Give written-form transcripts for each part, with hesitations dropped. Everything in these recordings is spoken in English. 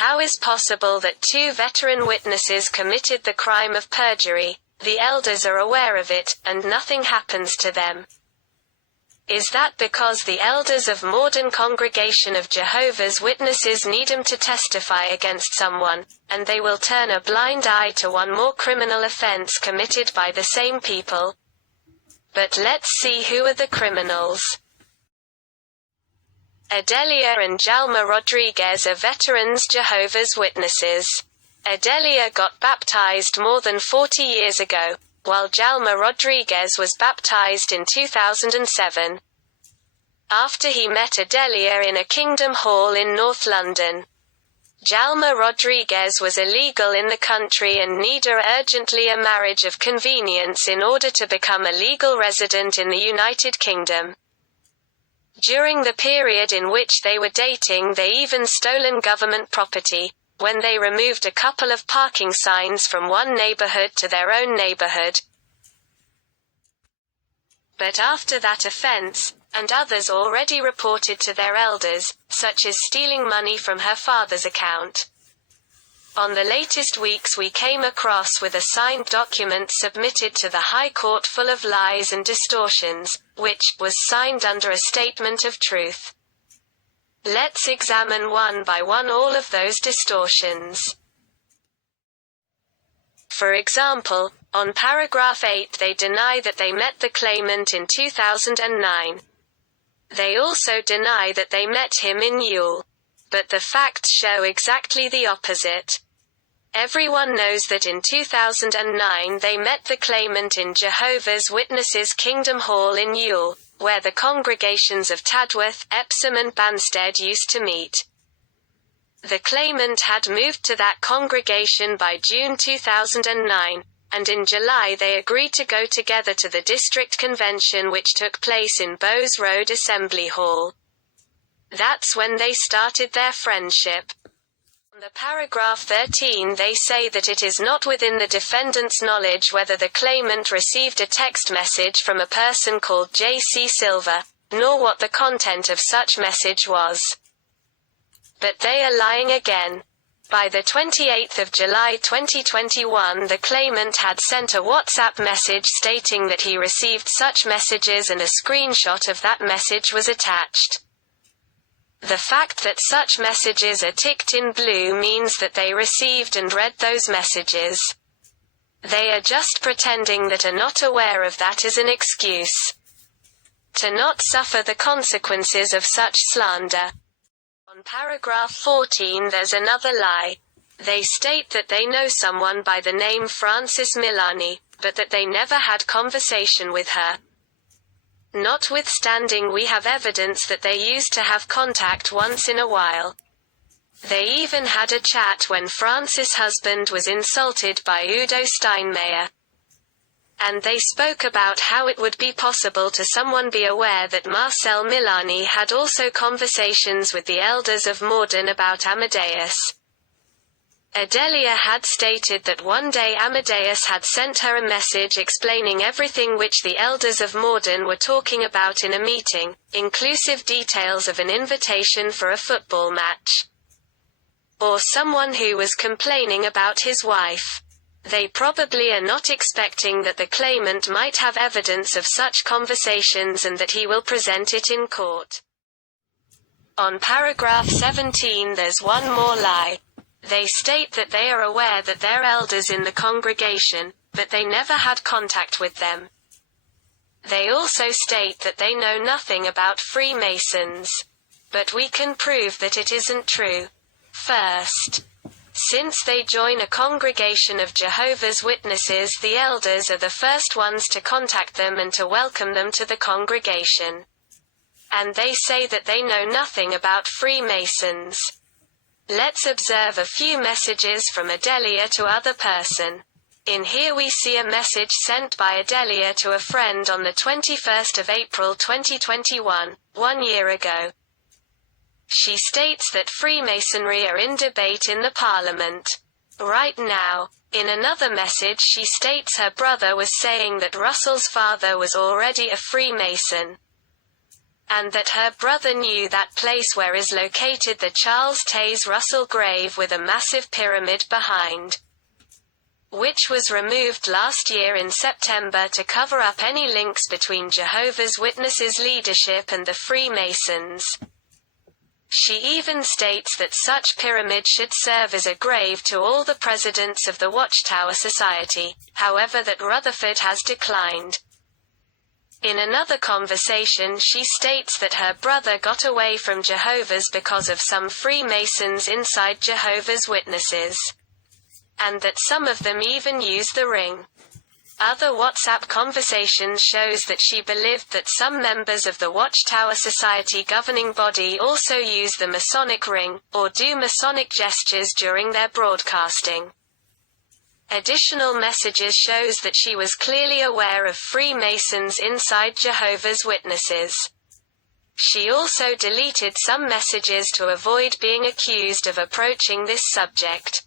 How is possible that two veteran witnesses committed the crime of perjury, the elders are aware of it, and nothing happens to them? Is that because the Elders of Morden congregation of Jehovah's Witnesses need them to testify against someone, and they will turn a blind eye to one more criminal offense committed by the same people? But let's see who are the criminals. Adelia and Jalma Rodriguez are veterans Jehovah's Witnesses. Adelia got baptized more than 40 years ago, while Jalma Rodriguez was baptized in 2007. After he met Adelia in a Kingdom Hall in North London. Jalma Rodriguez was illegal in the country and needed urgently a marriage of convenience in order to become a legal resident in the United Kingdom. During the period in which they were dating, they even stolen government property, when they removed a couple of parking signs from one neighborhood to their own neighborhood. But after that offense, and others already reported to their elders, such as stealing money from her father's account. On the latest weeks we came across with a signed document submitted to the High Court full of lies and distortions, which was signed under a statement of truth. Let's examine one by one all of those distortions. For example, on paragraph 8 they deny that they met the claimant in 2009. They also deny that they met him in Yule. But the facts show exactly the opposite. Everyone knows that in 2009 they met the claimant in Jehovah's Witnesses Kingdom Hall in Yule, where the congregations of Tadworth, Epsom and Banstead used to meet. The claimant had moved to that congregation by June 2009, and in July they agreed to go together to the district convention which took place in Bowes Road Assembly Hall. That's when they started their friendship. On the paragraph 13 they say that it is not within the defendant's knowledge whether the claimant received a text message from a person called J.C. Silver, nor what the content of such message was. But they are lying again. By the 28th of July 2021 the claimant had sent a WhatsApp message stating that he received such messages and a screenshot of that message was attached. The fact that such messages are ticked in blue means that they received and read those messages. They are just pretending that are not aware of that as an excuse to not suffer the consequences of such slander. On paragraph 14 there's another lie. They state that they know someone by the name Frances Milani, but that they never had conversation with her. Notwithstanding we have evidence that they used to have contact once in a while. They even had a chat when Frances' husband was insulted by Udo Steinmeier. And they spoke about how it would be possible to someone be aware that Marcel Milani had also conversations with the Elders of Morden about Amadeus. Adelia had stated that one day Amadeus had sent her a message explaining everything which the Elders of Morden were talking about in a meeting, inclusive details of an invitation for a football match. Or someone who was complaining about his wife. They probably are not expecting that the claimant might have evidence of such conversations and that he will present it in court. On paragraph 17 there's one more lie. They state that they are aware that they're elders in the congregation, but they never had contact with them. They also state that they know nothing about Freemasons. But we can prove that it isn't true. First, since they join a congregation of Jehovah's Witnesses, the elders are the first ones to contact them and to welcome them to the congregation. And they say that they know nothing about Freemasons. Let's observe a few messages from Adelia to other person. In here we see a message sent by Adelia to a friend on the 21st of April 2021, 1 year ago. She states that Freemasonry are in debate in the Parliament right now. In another message she states her brother was saying that Russell's father was already a Freemason. and that her brother knew that place where is located the Charles Taze Russell grave with a massive pyramid behind, which was removed last year in September to cover up any links between Jehovah's Witnesses leadership and the Freemasons. She even states that such pyramid should serve as a grave to all the presidents of the Watchtower Society, however that Rutherford has declined. In another conversation she states that her brother got away from Jehovah's because of some Freemasons inside Jehovah's Witnesses, and that some of them even use the ring. Other WhatsApp conversations shows that she believed that some members of the Watchtower Society governing body also use the Masonic ring, or do Masonic gestures during their broadcasting. Additional messages shows that she was clearly aware of Freemasons inside Jehovah's Witnesses. She also deleted some messages to avoid being accused of approaching this subject.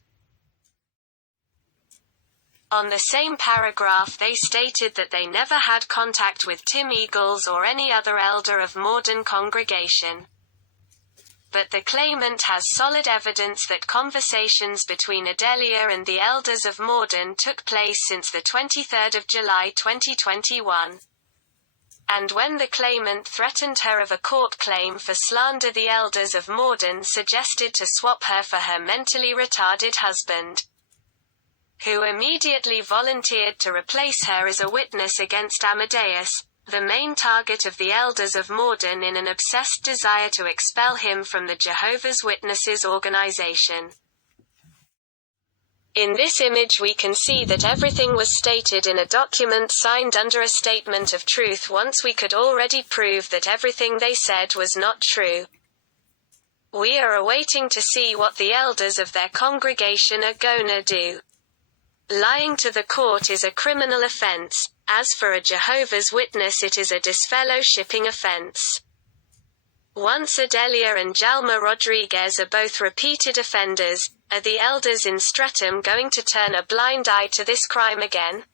On the same paragraph they stated that they never had contact with Tim Eagles or any other elder of Morden congregation. But the claimant has solid evidence that conversations between Adelia and the Elders of Morden took place since the 23rd of July 2021. And when the claimant threatened her of a court claim for slander, the Elders of Morden suggested to swap her for her mentally retarded husband, who immediately volunteered to replace her as a witness against Amadeus, the main target of the Elders of Morden in an obsessed desire to expel him from the Jehovah's Witnesses organization. In this image we can see that everything was stated in a document signed under a statement of truth once we could already prove that everything they said was not true. We are awaiting to see what the elders of their congregation are gonna do. Lying to the court is a criminal offense. As for a Jehovah's Witness, it is a disfellowshipping offense. Once Adelia and Jalma Rodriguez are both repeated offenders, are the elders in Streatham going to turn a blind eye to this crime again?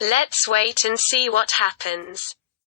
Let's wait and see what happens.